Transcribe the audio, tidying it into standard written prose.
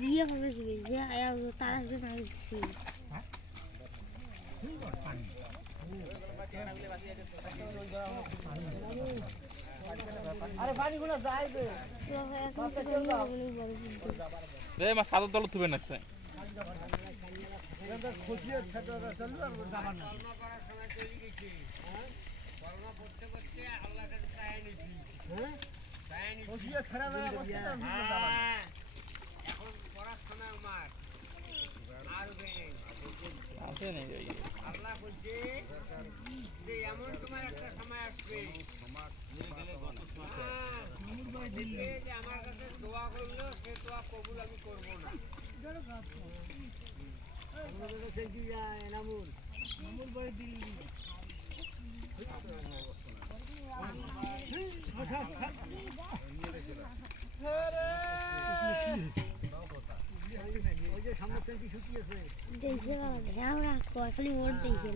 বিয়ে হবে যে তারা জন্য আইছি আরে পানিগুলো যাই দে রে মা সাদা দল তুবে না স্যার এটা খুশিয়ে ছোট চলু আর যাবার না করোনা করতে করতে আল্লাহর কাছে চাই নিছি হ্যাঁ চাই নিছি খুশিয়ে খারাপ বেলা করতে আর যাবার না এখন পড়াশোনা আমার আর বেই আছে নেই ওই আল্লাহ বলছে যে এমন তোমার একটা সময় আসবে সমাজ নিয়ে গেলে যে আমার কাছে দোয়া করলো সে দোয়া কবুল আমি করব না আমাদের সেই কি এনামুল মামুল বড় দিল্লি ওই যে সামনে সেন্টি শুকিয়েছে দেখে ধ্যান রাখো খালি ওর দেখে